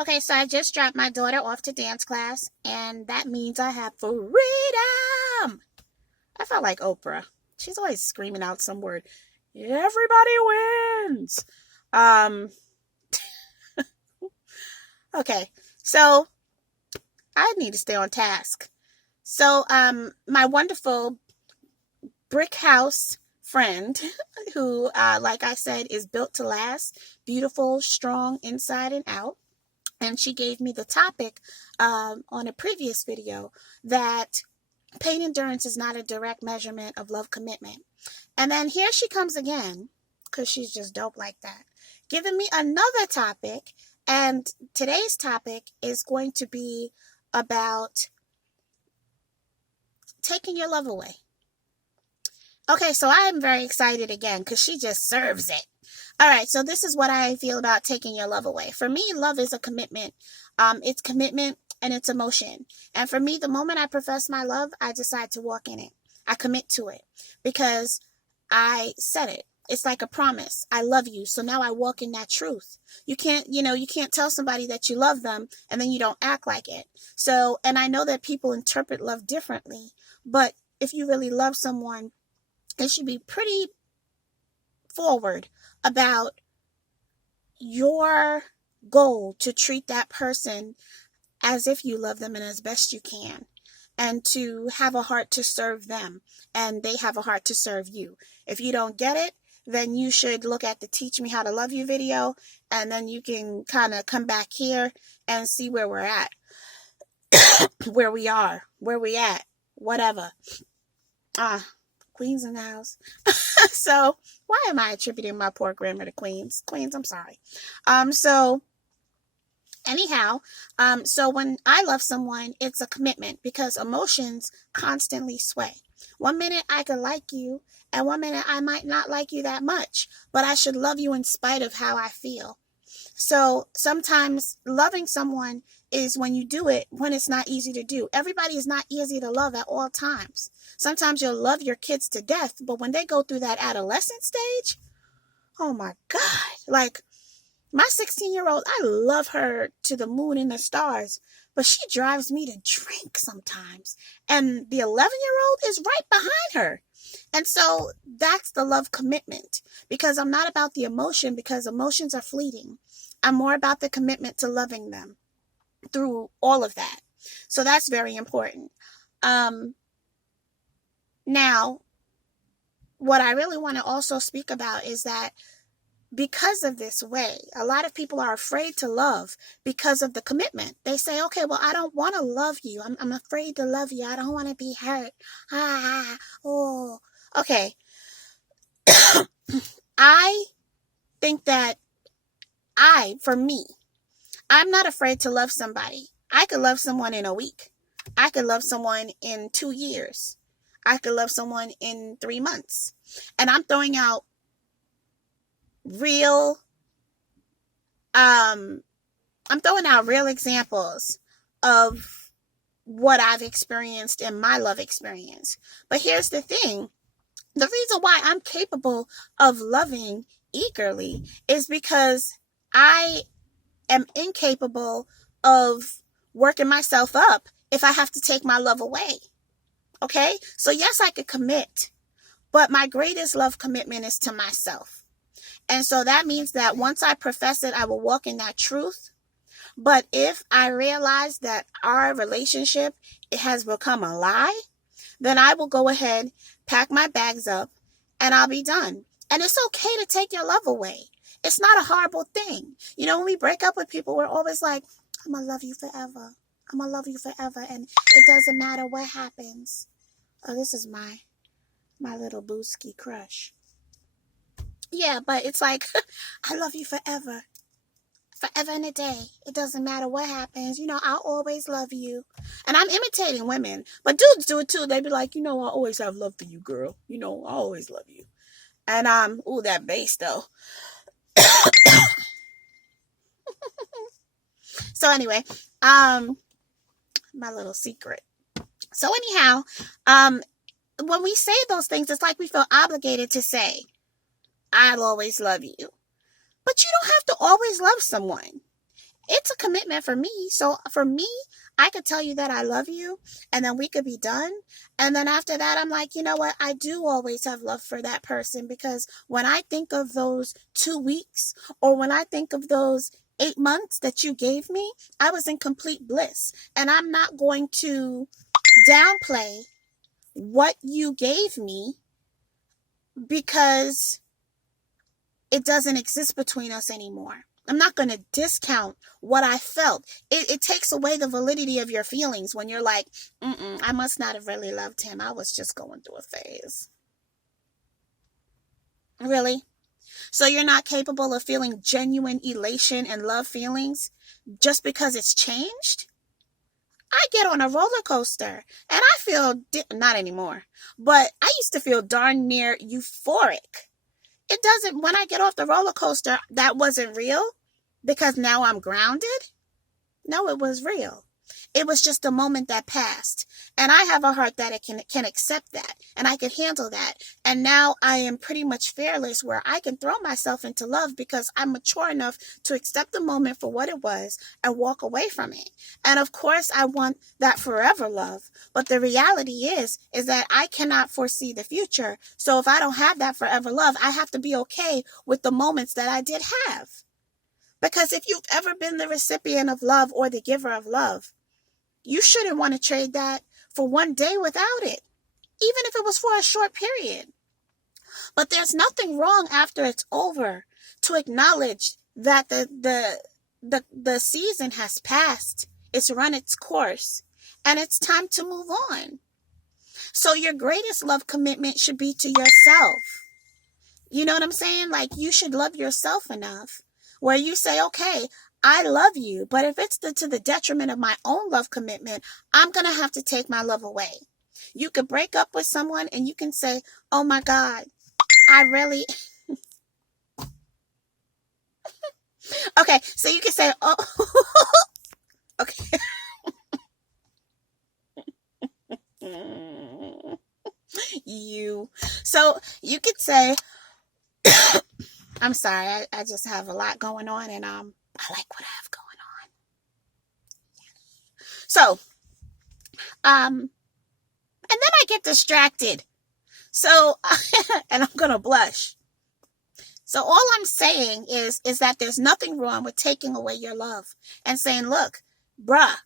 Okay, so I just dropped my daughter off to dance class, and that means I have freedom. I felt like Oprah. She's always screaming out some word. Everybody wins. Um, okay, so I need to stay on task. So, my wonderful brick house friend who, like I said, is built to last, beautiful, strong inside and out. And she gave me the topic on a previous video that pain endurance is not a direct measurement of love commitment. And then here she comes again, because she's just dope like that, giving me another topic. And today's topic is going to be about taking your love away. Okay, so I am very excited again because she just serves it. All right, so this is what I feel about taking your love away. For me, love is a commitment. It's commitment and it's emotion. And for me, the moment I profess my love, I decide to walk in it. I commit to it because I said it. It's like a promise. I love you. So now I walk in that truth. You can't tell somebody that you love them and then you don't act like it. So, and I know that people interpret love differently, but if you really love someone, it should be pretty forward about your goal to treat that person as if you love them and as best you can, and to have a heart to serve them and they have a heart to serve you. If you don't get it, then you should look at the Teach Me How to Love You video, and then you can kind of come back here and see where we're at, where we are, where we at, whatever. Queens in the house. So why am I attributing my poor grammar to Queens? Queens, I'm sorry. So when I love someone, it's a commitment because emotions constantly sway. 1 minute I could like you, and 1 minute I might not like you that much, but I should love you in spite of how I feel. So sometimes loving someone is when you do it when it's not easy to do. Everybody is not easy to love at all times. Sometimes you'll love your kids to death, but when they go through that adolescent stage, oh my God. Like my 16-year-old, I love her to the moon and the stars, but she drives me to drink sometimes. And the 11-year-old is right behind her. And so that's the love commitment, because I'm not about the emotion, because emotions are fleeting. I'm more about the commitment to loving them through all of that. So that's very important. Now, what I really want to also speak about is that because of this way, a lot of people are afraid to love because of the commitment. They say, okay, well, I don't want to love you. I'm afraid to love you. I don't want to be hurt. Okay. I think that for me, I'm not afraid to love somebody. I could love someone in a week. I could love someone in 2 years. I could love someone in 3 months. And I'm throwing out real examples of what I've experienced in my love experience. But here's the thing. The reason why I'm capable of loving eagerly is because I am incapable of working myself up if I have to take my love away. Okay? So yes, I could commit, but my greatest love commitment is to myself. And so that means that once I profess it, I will walk in that truth. But if I realize that our relationship, it has become a lie, then I will go ahead, pack my bags up, and I'll be done. And it's okay to take your love away. It's not a horrible thing. You know, when we break up with people, we're always like, I'm going to love you forever. I'm going to love you forever. And it doesn't matter what happens. Oh, this is my little Booski crush. Yeah, but it's like, I love you forever. Forever and a day. It doesn't matter what happens. You know, I'll always love you. And I'm imitating women. But dudes do it too. They be like, you know, I always have love for you, girl. You know, I always love you. And, that bass though. So anyway, my little secret. So anyhow, when we say those things, it's like we feel obligated to say, I'll always love you. But you don't have to always love someone. it's a commitment for me. So for me, I could tell you that I love you and then we could be done. And then after that, I'm like, you know what? I do always have love for that person, because when I think of those 2 weeks, or when I think of those 8 months that you gave me, I was in complete bliss. And I'm not going to downplay what you gave me because it doesn't exist between us anymore. I'm not going to discount what I felt. It takes away the validity of your feelings when you're like, I must not have really loved him. I was just going through a phase. Really? So you're not capable of feeling genuine elation and love feelings just because it's changed? I get on a roller coaster and I feel, not anymore, but I used to feel darn near euphoric. It doesn't, when I get off the roller coaster, that wasn't real because now I'm grounded. No, it was real. It was just a moment that passed. And I have a heart that it can accept that. And I can handle that. And now I am pretty much fearless where I can throw myself into love because I'm mature enough to accept the moment for what it was and walk away from it. And of course, I want that forever love. But the reality is that I cannot foresee the future. So if I don't have that forever love, I have to be okay with the moments that I did have. Because if you've ever been the recipient of love or the giver of love, you shouldn't want to trade that for one day without it, even if it was for a short period. But there's nothing wrong after it's over to acknowledge that the season has passed. It's run its course and it's time to move on. So your greatest love commitment should be to yourself. You know what I'm saying? Like, you should love yourself enough where you say, okay, I love you, but if it's to the detriment of my own love commitment, I'm going to have to take my love away. You could break up with someone and you can say, oh my God, I really... Okay, so you can say, oh, okay. So you could say, I'm sorry, I just have a lot going on and I like what I have going on. So, and then I get distracted. So, and I'm going to blush. So all I'm saying is that there's nothing wrong with taking away your love and saying, look, bruh,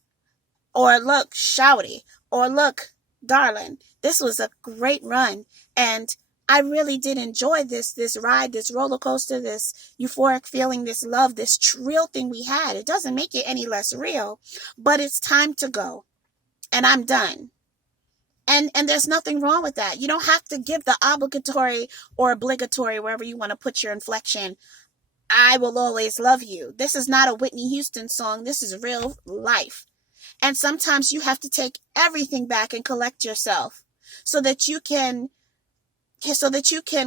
or look, shouty, or look, darling, this was a great run. And I really did enjoy this ride, this roller coaster, this euphoric feeling, this love, this real thing we had. It doesn't make it any less real, but it's time to go. And I'm done. And there's nothing wrong with that. You don't have to give the obligatory or obligatory, wherever you want to put your inflection, I will always love you. This is not a Whitney Houston song. This is real life. And sometimes you have to take everything back and collect yourself so that you can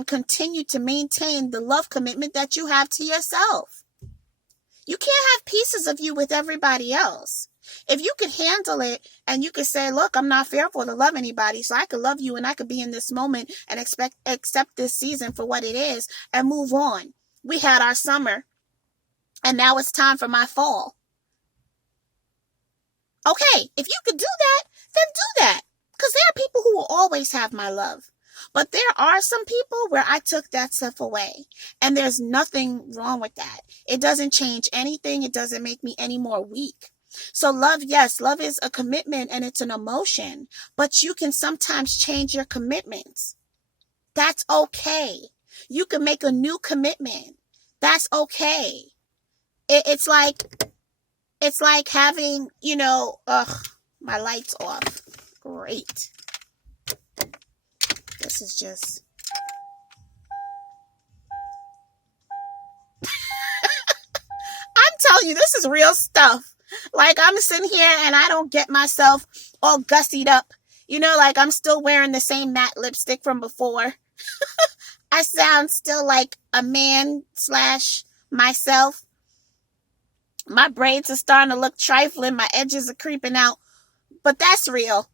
continue to maintain the love commitment that you have to yourself. You can't have pieces of you with everybody else. If you could handle it and you could say, look, I'm not fearful to love anybody, so I could love you and I could be in this moment and accept this season for what it is and move on. We had our summer and now it's time for my fall. Okay, if you could do that, then do that. Because there are people who will always have my love. But there are some people where I took that stuff away. And there's nothing wrong with that. It doesn't change anything. It doesn't make me any more weak. So love, yes, love is a commitment and it's an emotion. But you can sometimes change your commitments. That's okay. You can make a new commitment. That's okay. It's like having, my light's off. Great. This is just... I'm telling you, this is real stuff. Like, I'm sitting here and I don't get myself all gussied up. Like I'm still wearing the same matte lipstick from before. I sound still like a man / myself. My braids are starting to look trifling. My edges are creeping out. But that's real.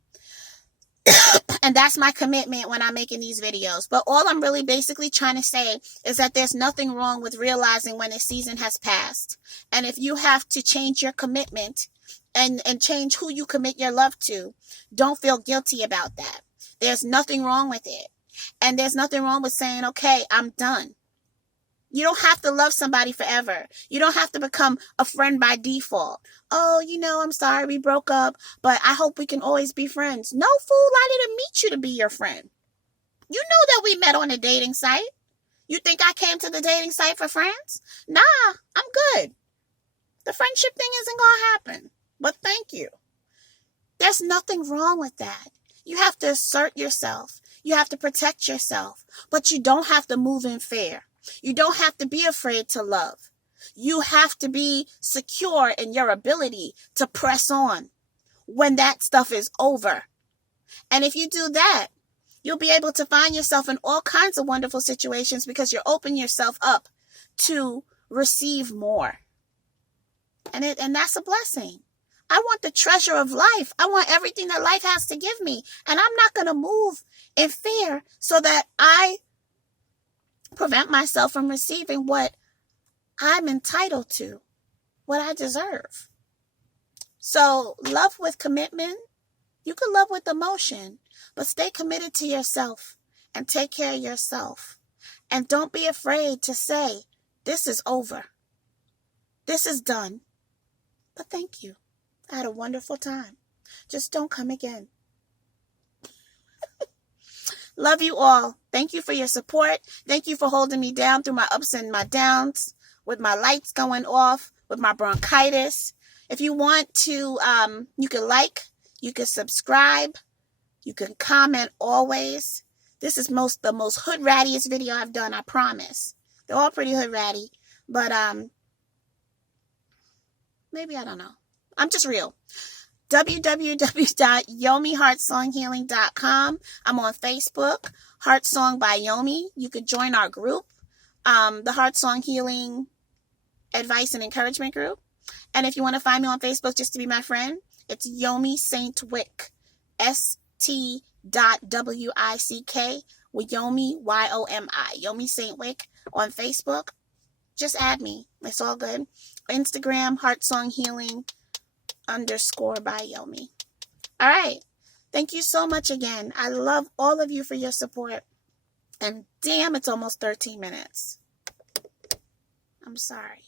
And that's my commitment when I'm making these videos. But all I'm really basically trying to say is that there's nothing wrong with realizing when a season has passed. And if you have to change your commitment and change who you commit your love to, don't feel guilty about that. There's nothing wrong with it. And there's nothing wrong with saying, okay, I'm done. You don't have to love somebody forever. You don't have to become a friend by default. Oh, I'm sorry we broke up, but I hope we can always be friends. No, fool, I didn't meet you to be your friend. You know that we met on a dating site. You think I came to the dating site for friends? Nah, I'm good. The friendship thing isn't going to happen. But thank you. There's nothing wrong with that. You have to assert yourself. You have to protect yourself. But you don't have to move in fear. You don't have to be afraid to love. You have to be secure in your ability to press on when that stuff is over. And if you do that, you'll be able to find yourself in all kinds of wonderful situations because you're opening yourself up to receive more. And that's a blessing. I want the treasure of life. I want everything that life has to give me. And I'm not going to move in fear so that I prevent myself from receiving what I'm entitled to, what I deserve. So love with commitment. You can love with emotion, but stay committed to yourself and take care of yourself. And don't be afraid to say, this is over. This is done. But thank you. I had a wonderful time. Just don't come again. Love you all. Thank you for your support. Thank you for holding me down through my ups and my downs, with my lights going off, with my bronchitis. If you want to, you can like, you can subscribe, you can comment always. This is the most hood rattiest video I've done, I promise. They're all pretty hood ratty, but maybe, I don't know. I'm just real. www.yomiheartsonghealing.com. I'm on Facebook, Heart Song by Yomi. You could join our group, the Heart Song Healing Advice and Encouragement Group. And if you want to find me on Facebook just to be my friend, it's Yomi Saint Wick, St.Wick, with Yomi, Y-O-M-I, Yomi Saint Wick on Facebook. Just add me. It's all good. Instagram, Heart Song Healing _ by Yomi. All right. Thank you so much again. I love all of you for your support. And damn, it's almost 13 minutes. I'm sorry.